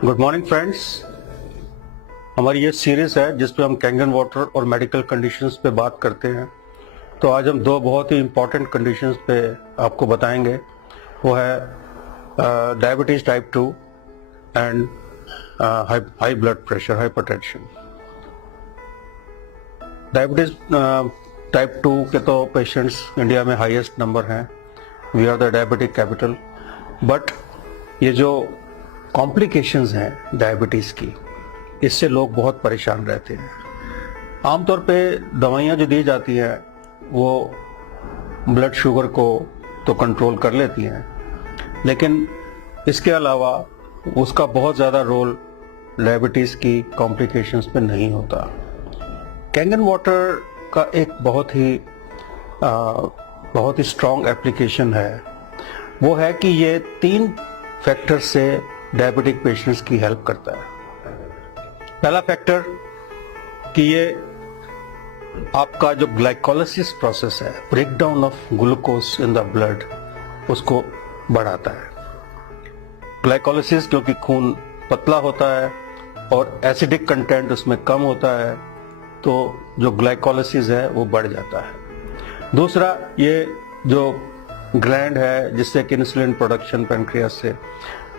Good morning friends. हमारी ये series है जिसपे हम कैंगन वाटर और मेडिकल कंडीशंस पे बात करते हैं। तो आज हम दो बहुत ही इम्पोर्टेंट कंडीशंस पे आपको बताएंगे। वो है diabetes type 2 and high blood pressure, hypertension. Diabetes type 2 के तो पेशेंट्स इंडिया में हाईएस्ट नंबर हैं। We are the diabetic capital. But ये जो कॉम्प्लिकेशंस हैं डायबिटीज की, इससे लोग बहुत परेशान रहते हैं। आमतौर पे दवाइयाँ जो दी जाती हैं वो ब्लड शुगर को तो कंट्रोल कर लेती हैं, लेकिन इसके अलावा उसका बहुत ज़्यादा रोल डायबिटीज़ की कॉम्प्लिकेशंस पे नहीं होता। कैंगन वाटर का एक बहुत ही स्ट्रॉन्ग एप्लीकेशन है। वो है कि ये 3 फैक्टर से डायबिटिक पेशेंट्स की हेल्प करता है। पहला फैक्टर कि ये आपका जो ग्लाइकोलाइसिस प्रोसेस है, break down of glucose in the blood, उसको बढ़ाता है। ग्लाइकोलाइसिस क्योंकि खून पतला होता है और एसिडिक कंटेंट उसमें कम होता है, तो जो ग्लाइकोलाइसिस है वो बढ़ जाता है। दूसरा, ये जो ग्लैंड है जिससे कि इंसुलिन प्रोडक्शन पैनक्रियास से,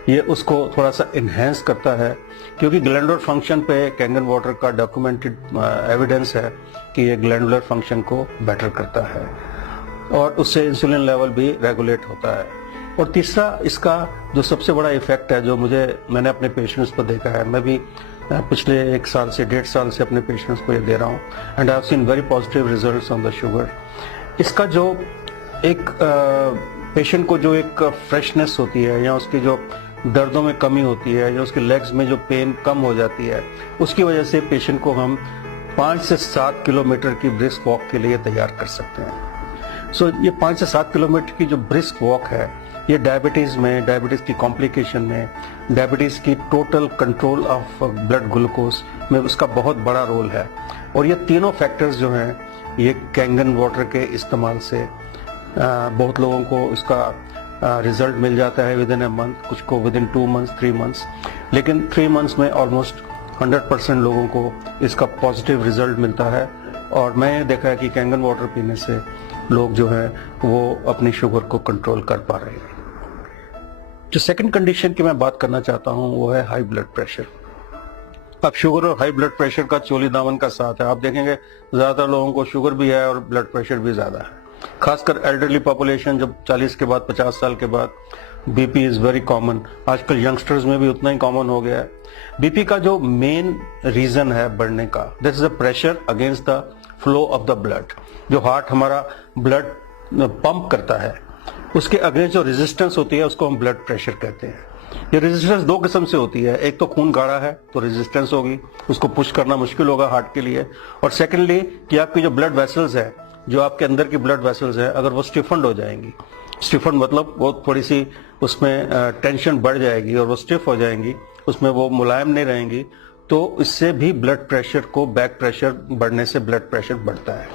ये उसको थोड़ा सा इन्हेंस करता है, क्योंकि ग्लैंडुलर फंक्शन पे कैंगन वाटर का डॉक्यूमेंटेड एविडेंस है कि ये ग्लैंडुलर फंक्शन को बेटर करता है और उससे इंसुलिन लेवल भी रेगुलेट होता है। और तीसरा, इसका जो सबसे बड़ा इफेक्ट है, जो मैंने अपने पेशेंट्स पर देखा है, मैं भी पिछले 1 साल से 1.5 साल से अपने पेशेंट्स को ये दे रहा हूँ, and I have seen very positive results on the sugar. इसका जो एक पेशेंट को जो एक फ्रेशनेस होती है, या उसकी जो दर्दों में कमी होती है, या उसके लेग्स में जो पेन कम हो जाती है, उसकी वजह से पेशेंट को हम 5 से 7 किलोमीटर की ब्रिस्क वॉक के लिए तैयार कर सकते हैं। सो ये 5 से 7 किलोमीटर की जो ब्रिस्क वॉक है, ये डायबिटीज़ की कॉम्प्लिकेशन में, डायबिटीज़ की total control of blood glucose में उसका बहुत बड़ा रोल है। और ये तीनों फैक्टर्स जो हैं, ये कैंगन वाटर के इस्तेमाल से बहुत लोगों को इसका रिजल्ट मिल जाता है विद इन ए मंथ, कुछ को विद इन 2 मंथ्स, 3 मंथ्स, लेकिन 3 मंथ्स में ऑलमोस्ट 100% लोगों को इसका पॉजिटिव रिजल्ट मिलता है। और मैं देखा है कि कैंगन वाटर पीने से लोग जो है वो अपनी शुगर को कंट्रोल कर पा रहे हैं। जो सेकंड कंडीशन की मैं बात करना चाहता हूँ वो है हाई ब्लड प्रेशर। अब शुगर और हाई ब्लड प्रेशर का चोली दामन का साथ है। आप देखेंगे ज्यादातर लोगों को शुगर भी है और ब्लड प्रेशर भी ज्यादा है, खासकर एल्डरली पॉपुलेशन, जब 40 के बाद 50 साल के बाद बीपी इज वेरी कॉमन। आजकल यंगस्टर्स में भी उतना ही कॉमन हो गया है। बीपी का जो मेन रीजन है बढ़ने का, this is the pressure against the flow of the blood. जो हार्ट हमारा ब्लड पंप करता है, उसके अगेंस्ट जो रेजिस्टेंस होती है उसको हम ब्लड प्रेशर कहते हैं। ये रेजिस्टेंस 2 किस्म से होती है। एक तो खून गाढ़ा है तो रेजिस्टेंस होगी, उसको पुश करना मुश्किल होगा हार्ट के लिए। और सेकेंडली कि आपकी जो ब्लड वेसल्स है, जो आपके अंदर की ब्लड वेसल्स है, अगर वो स्टिफन्ड हो जाएंगी, स्टिफन्ड मतलब वो थोड़ी सी उसमें टेंशन बढ़ जाएगी और वो स्टिफ हो जाएंगी, उसमें वो मुलायम नहीं रहेंगी, तो इससे भी ब्लड प्रेशर को, बैक प्रेशर बढ़ने से ब्लड प्रेशर बढ़ता है।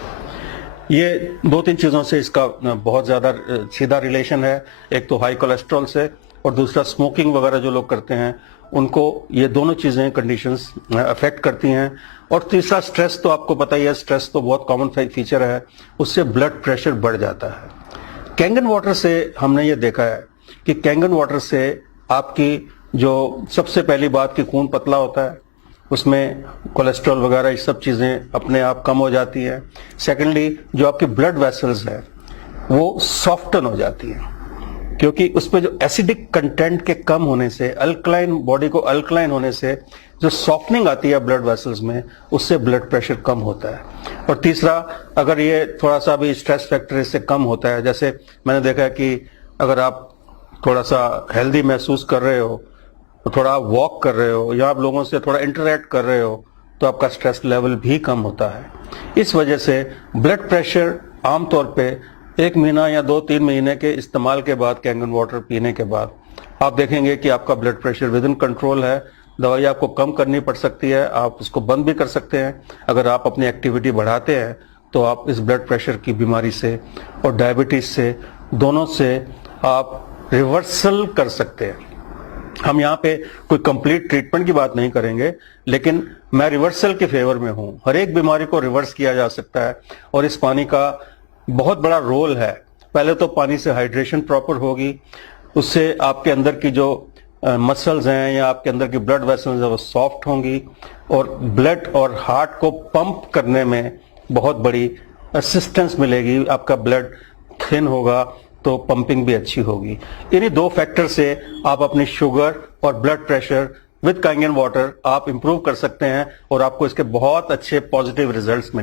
ये 2-3 चीजों से इसका बहुत ज्यादा सीधा रिलेशन है। एक तो हाई कोलेस्ट्रॉल से, और दूसरा स्मोकिंग वगैरह जो लोग करते हैं उनको ये दोनों चीजें, कंडीशंस अफेक्ट करती हैं। और तीसरा, स्ट्रेस तो आपको पता ही है, स्ट्रेस तो बहुत कॉमन फीचर है, उससे ब्लड प्रेशर बढ़ जाता है। कैंगन वाटर से हमने ये देखा है कि कैंगन वाटर से आपकी जो सबसे पहली बात कि खून पतला होता है, उसमें कोलेस्ट्रॉल वगैरह ये सब चीजें अपने आप कम हो जाती हैं। सेकेंडली, जो आपकी ब्लड वेसल्स है वो सॉफ्टन हो जाती हैं, क्योंकि उस पर जो एसिडिक कंटेंट के कम होने से, अल्कलाइन, बॉडी को अल्कलाइन होने से जो सॉफ्टनिंग आती है ब्लड वेसल्स में, उससे ब्लड प्रेशर कम होता है। और तीसरा, अगर ये थोड़ा सा भी स्ट्रेस फैक्टर इससे कम होता है, जैसे मैंने देखा है कि अगर आप थोड़ा सा हेल्दी महसूस कर रहे हो, थोड़ा आप वॉक कर रहे हो, या आप लोगों से थोड़ा इंटरेक्ट कर रहे हो, तो आपका स्ट्रेस लेवल भी कम होता है। इस वजह से ब्लड प्रेशर आमतौर पे 1 महीना या 2-3 महीने के इस्तेमाल के बाद, कैंगन वाटर पीने के बाद, आप देखेंगे कि आपका blood pressure with in control है। दवाई आपको कम करनी पड़ सकती है, आप उसको बंद भी कर सकते हैं। अगर आप अपनी एक्टिविटी बढ़ाते हैं तो आप इस ब्लड प्रेशर की बीमारी से और डायबिटीज से, दोनों से आप रिवर्सल कर सकते हैं। हम यहाँ पे कोई कंप्लीट ट्रीटमेंट की बात नहीं करेंगे, लेकिन मैं रिवर्सल के फेवर में हूँ। हर एक बीमारी को रिवर्स किया जा सकता है और इस पानी का बहुत बड़ा रोल है। पहले तो पानी से हाइड्रेशन प्रॉपर होगी, उससे आपके अंदर की जो मसल्स हैं या आपके अंदर की ब्लड वेसल्स हैं वो सॉफ्ट होंगी और ब्लड और हार्ट को पंप करने में बहुत बड़ी असिस्टेंस मिलेगी। आपका ब्लड थिन होगा तो पंपिंग भी अच्छी होगी। इन्हीं 2 फैक्टर से आप अपनी शुगर और ब्लड प्रेशर विद कांगेन वाटर आप इंप्रूव कर सकते हैं और आपको इसके बहुत अच्छे पॉजिटिव रिजल्ट्स मिलेंगे।